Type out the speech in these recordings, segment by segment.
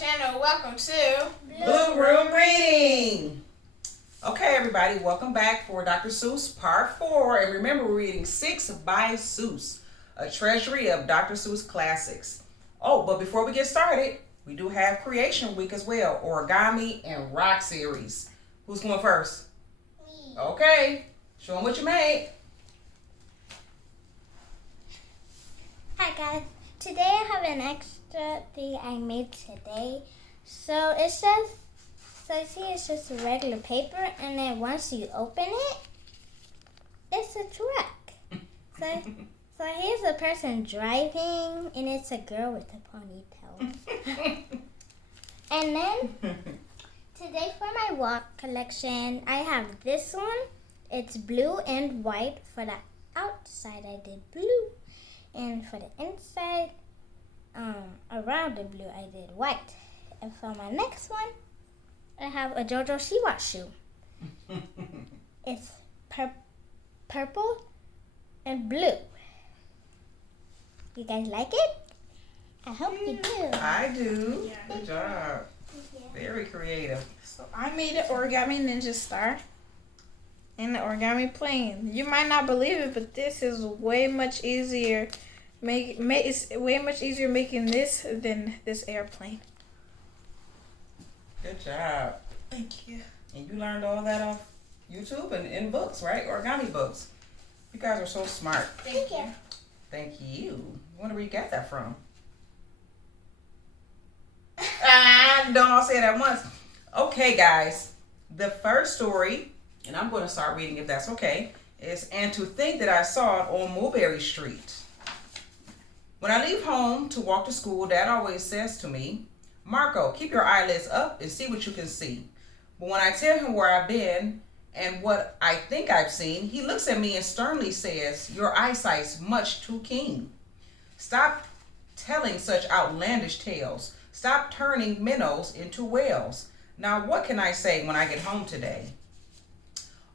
channel. Welcome to Blue Room Reading. Okay, everybody, welcome back for Dr. Seuss Part 4. And remember, we're reading 6 by Seuss, a treasury of Dr. Seuss classics. Oh, but before we get started, we do have Creation Week as well, Origami and Rock series. Who's going first? Me. Okay, show them what you made. Hi guys, today I have an extra thing I made today. So it says, see it's just a regular paper, and then once you open it, it's a truck. So here's a person driving, and it's a girl with a ponytail. And then today for my walk collection, I have this one. It's blue and white. For the outside, I did blue. And for the inside, around the blue, I did white. And for my next one, I have a JoJo Siwa shoe. It's purple and blue. You guys like it? I hope you do. I do. Yeah. Good job. Very creative. So I made an origami ninja star and the origami plane. You might not believe it, but this is way much easier. It's way much easier making this than this airplane. Good job. Thank you. And you learned all that off YouTube and in books, right? Origami books. You guys are so smart. Thank you. Thank you. I wonder where you got that from. Don't all say it at once. Okay, guys. The first story, and I'm going to start reading if that's okay, is And to Think That I Saw It on Mulberry Street. When I leave home to walk to school, Dad always says to me, Marco, keep your eyelids up and see what you can see. But when I tell him where I've been and what I think I've seen, he looks at me and sternly says, your eyesight's much too keen. Stop telling such outlandish tales. Stop turning minnows into whales. Now what can I say when I get home today?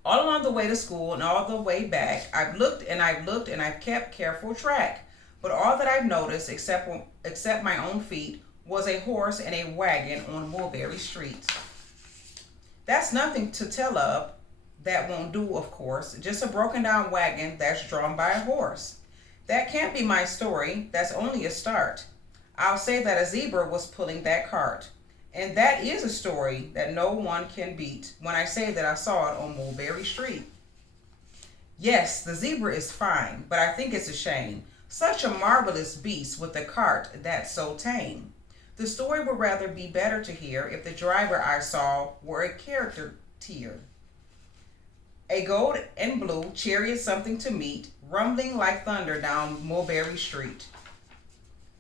All along the way to school and all the way back, I've looked and I've kept careful track. But all that I've noticed, except my own feet, was a horse and a wagon on Mulberry Street. That's nothing to tell of. That won't do, of course. Just a broken down wagon that's drawn by a horse. That can't be my story. That's only a start. I'll say that a zebra was pulling that cart. And that is a story that no one can beat when I say that I saw it on Mulberry Street. Yes, the zebra is fine, but I think it's a shame. Such a marvelous beast with a cart that's so tame. The story would rather be better to hear if the driver I saw were a character tier. A gold and blue chariot something to meet, rumbling like thunder down Mulberry Street.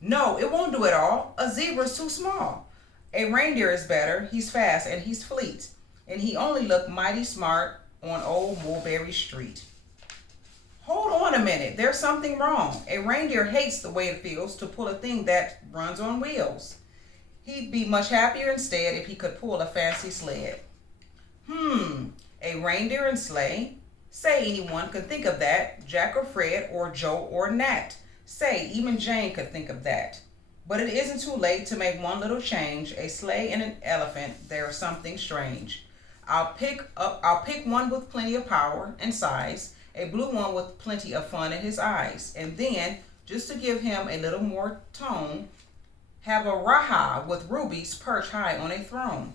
No, it won't do it all. A zebra's too small. A reindeer is better. He's fast and he's fleet. And he only looked mighty smart on old Mulberry Street. Hold on a minute, there's something wrong. A reindeer hates the way it feels to pull a thing that runs on wheels. He'd be much happier instead if he could pull a fancy sled. A reindeer and sleigh? Say anyone could think of that, Jack or Fred or Joe or Nat. Say even Jane could think of that. But it isn't too late to make one little change, a sleigh and an elephant, there's something strange. I'll pick one with plenty of power and size, a blue one with plenty of fun in his eyes, and then, just to give him a little more tone, have a raha with rubies perched high on a throne.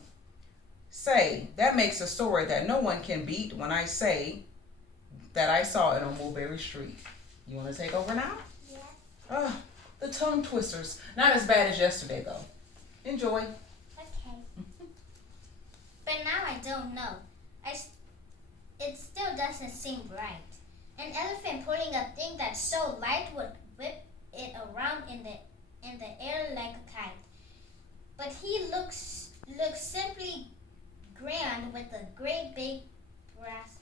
Say, that makes a story that no one can beat when I say that I saw it on Mulberry Street. You want to take over now? Yeah. Oh, the tongue twisters. Not as bad as yesterday, though. Enjoy. Okay. But now I don't know. It still doesn't seem right. An elephant pulling a thing that's so light would whip it around in the air like a kite. But he looks simply grand with a great big brass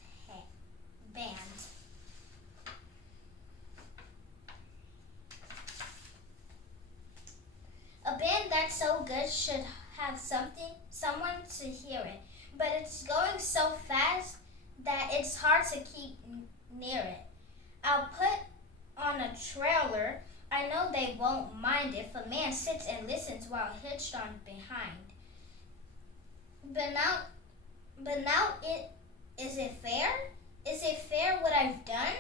band. A band that's so good should have someone to hear it. But it's going so fast that it's hard to keep near it. I'll put on a trailer I know they won't mind if a man sits and listens while hitched on behind. But now is it fair? Is it fair what I've done?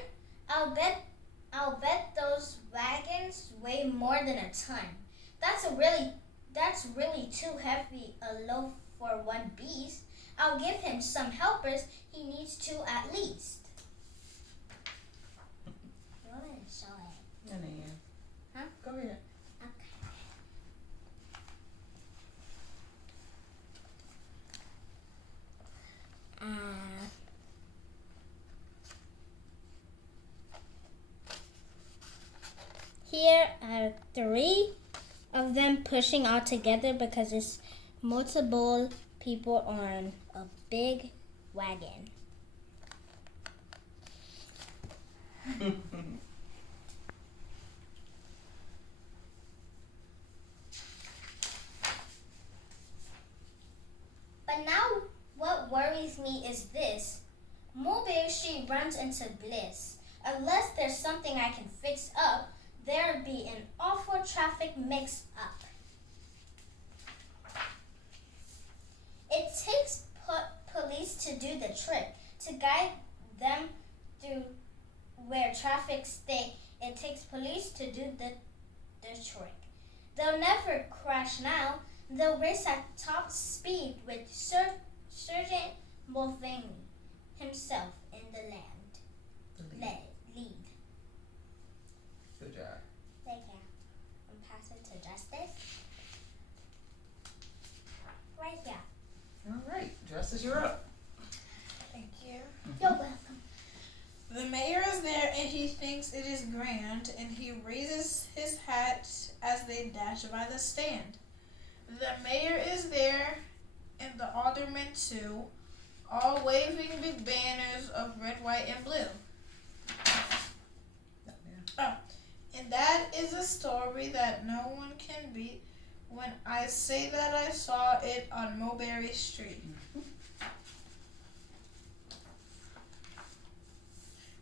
I'll bet those wagons weigh more than a ton. That's really too heavy a load for one beast. I'll give him some helpers. He needs two at least. You want me to show it? Huh? Go ahead. Okay. Here are 3 of them pushing all together because it's multiple people on a big wagon. But now what worries me is this. Mulberry Street runs into bliss. Unless there's something I can fix up, there'd be an awful traffic mix-up. It takes police to do the trick, to guide them through where traffic stay. It takes police to do the trick. They'll never crash now. They'll race at top speed with Sergeant Mulvaney himself in the lead. Good job. Thank you. I'm passing to Justice. Right here. All right, Justice, you're up. Thank you. You're welcome. The mayor is there and he thinks it is grand, and he raises his hat as they dash by the stand. The mayor is there and the aldermen too, all waving big banners of red, white, and blue. And that is a story that no one can beat when I say that I saw it on Mulberry Street.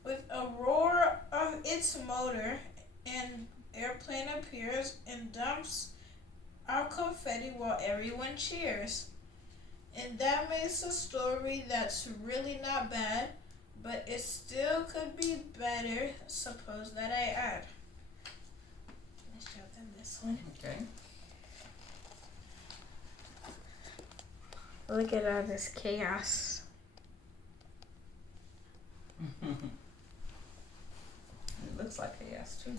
With a roar of its motor, an airplane appears and dumps out confetti while everyone cheers. And that makes a story that's really not bad, but it still could be better. Suppose that I add. Let's show them this one. Okay. Look at all this chaos. It looks like chaos too.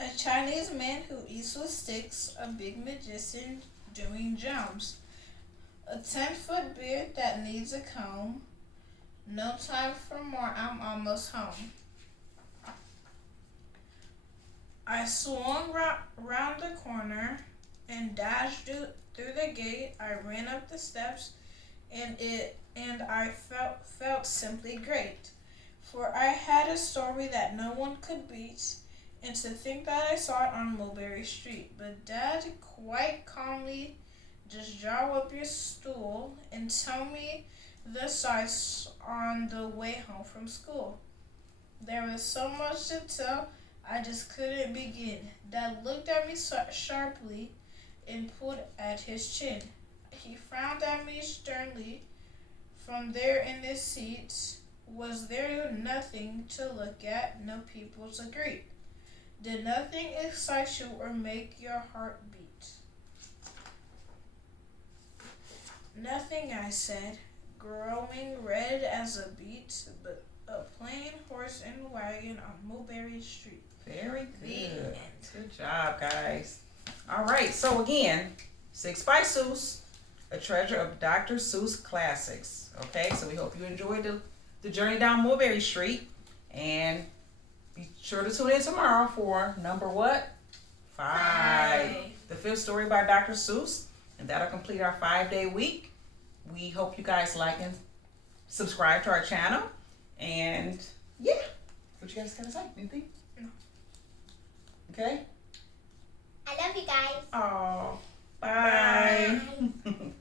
A Chinese man who eats with sticks, a big magician doing jumps, a 10-foot beard that needs a comb. No time for more, I'm almost home. I swung round the corner and dashed through the gate. I ran up the steps, and I felt simply great, for I had a story that no one could beat. And to think that I saw it on Mulberry Street. But Dad, quite calmly, just draw up your stool and tell me the sights on the way home from school. There was so much to tell, I just couldn't begin. Dad looked at me sharply and pulled at his chin. He frowned at me sternly. From there in his seat, was there nothing to look at? No people's agreed. Did nothing excite you or make your heart beat? Nothing, I said, growing red as a beet, but a plain horse and wagon on Mulberry Street. Very good. Good job, guys. All right, so again, 6 by Seuss, a treasure of Dr. Seuss classics. Okay, so we hope you enjoyed the journey down Mulberry Street, and be sure to tune in tomorrow for number what? 5. The 5th story by Dr. Seuss, and that'll complete our 5-day week. We hope you guys like and subscribe to our channel, and yeah, what you guys gotta say? Anything? No. Okay. I love you guys. Oh, bye. Bye.